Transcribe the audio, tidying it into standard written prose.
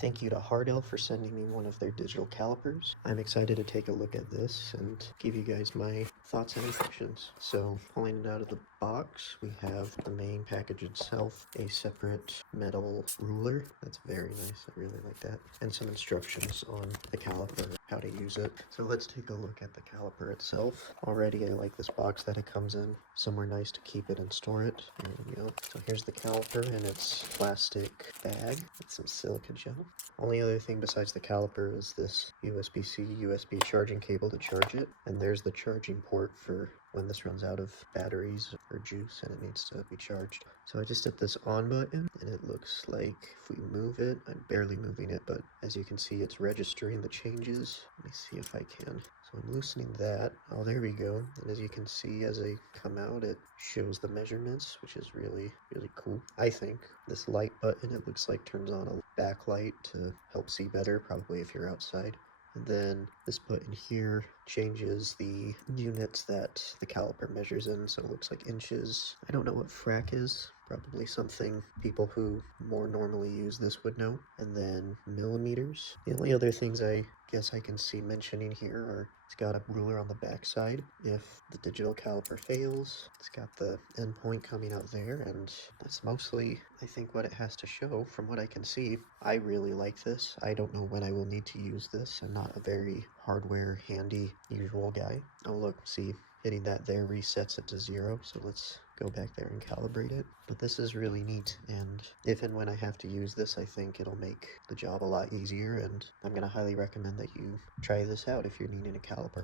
Thank you to Hardell for sending me one of their digital calipers. I'm excited to take a look at this and give you guys my thoughts and impressions. So, pulling it out of the box, we have the main package itself, a separate metal ruler. That's very nice, I really like that. And some instructions on the caliper, how to use it. So let's take a look at the caliper itself. Already I like this box that it comes in. Somewhere nice to keep it and store it. There we go. So here's the caliper in its plastic bag with some silica gel. Only other thing besides the caliper is this USB-C USB charging cable to charge it, and there's the charging port for when this runs out of batteries or juice and it needs to be charged. So I just hit this on button and it looks like if we move it, I'm barely moving it, but as you can see it's registering the changes. Let me see if I can. So I'm loosening that. Oh, there we go. And as you can see, as I come out, it shows the measurements, which is really cool. I think this light button, it looks like turns on a backlight to help see better, probably if you're outside. And then this button here changes the units that the caliper measures in, so it looks like inches. I don't know what frac is, probably something people who more normally use this would know. And then millimeters. The only other things I guess I can see mentioning here are it's got a ruler on the back side. If the digital caliper fails, it's got the endpoint coming out there, and that's mostly, I think, what it has to show from what I can see. I really like this. I don't know when I will need to use this. I'm not a very hardware handy usual guy. Oh look, see, hitting that there resets it to 0, so let's go back there and calibrate it. But this is really neat, and if and when I have to use this, I think it'll make the job a lot easier, and I'm going to highly recommend that you try this out if you're needing a caliper.